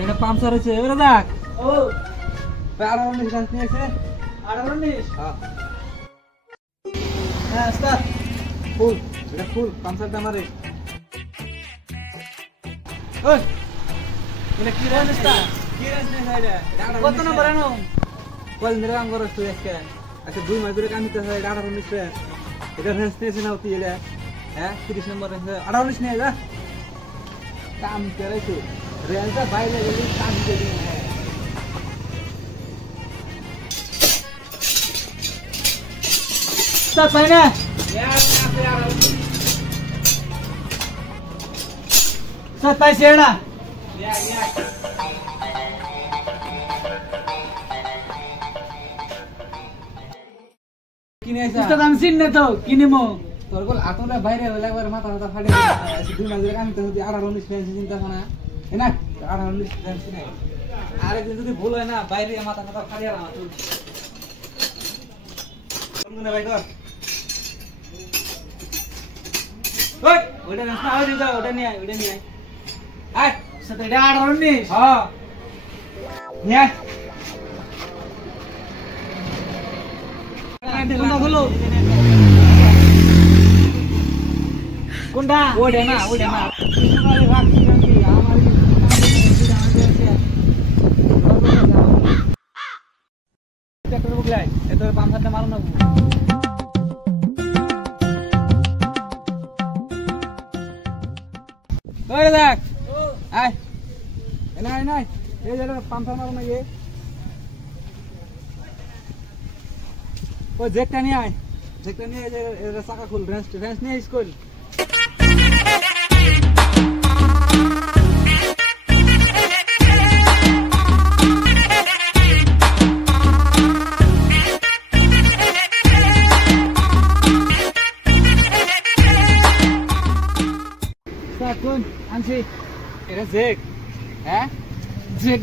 একটা পাম্পচার হয়েছে এবারে দেখ ও 18 গাছ নিয়ে এসে 18 হ্যাঁ স্টার্ট ফুল এটা ফুল পাম্পচারটা মারে ওই এটা কি রেঞ্জ স্টার্ট কি রেঞ্জ নেই এটা কত নম্বর আনো কল মেরে কাম করছ তুই আজকে আচ্ছা 2 মাস ধরে কাম দিতে হয় 18 নিচ্ছে এটা রেঞ্জ নিয়েছে না তুই এটা হ্যাঁ 30 নম্বর রেঞ্জ 18 নিয়ে যা কাম করে তুই রেঞ্জটা বাইরে গেলি কাম দিয়ে দিন স্টার্ট পাই না স্টার্ট পাইছে না কিনে আইছা স্টার্ট আমি চিন না তো কিনিমো তোর বল আতলে বাইরে হলে একবার মাথা মাথা ফাটে আছে 2 মাস ধরে কাম দিতে হয় 18 রেঞ্জ চিন্তা না না 18 রেঞ্জ নাই আরেকদিন যদি ভুল হয় না বাইরে মাথা মাথা ফাড়িয়ে না তুই কোন ভাই কর ওই ওটা না আও দিদা ওটা নিয়ে আয় আয় সাথে এটা 18 হ্যাঁ নিয়ে কোনটা হলো কোনটা ওটা না ট্রাক্টর বুকলাই এত পাম্পটা মারো না ওই দেখ আয় নাই এই যে পাম্পটা মারো না ওই জেকটা নিয়ে আয় জেকটা নিয়ে যে চাকা খুল রেঞ্জ নিয়ে স্কুল কোন আনছি এটা জেক হ্যাঁ জেক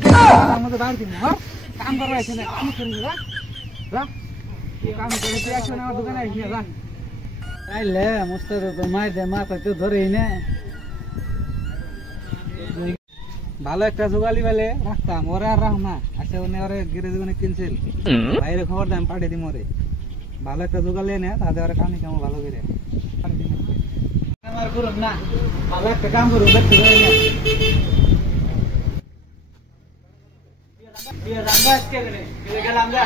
আমাদের বাড়ি দিন হ্যাঁ কাম করা আছে না কাম করি যা যা কাম করে তুই আসো না আমার দোকানে আসবি যা আইলে মস্ত তো মাই দে মাথা তো ধরেই না ভালো একটা জোগালি বেলে রাখতাম ওরে আর রাখ না আচ্ছা ওরে গিরে দোকানে কিনছিল বাইরে খবর দাম পাঠিয়ে দিম ওরে ভালো একটা জোগালি এনে তাদের ওরা কামি কেমন ভালো করে আমার করুন না ভালো একটা কাম করুন দেখতে পাই না বিয়ে রান্না আজকে গেলাম গা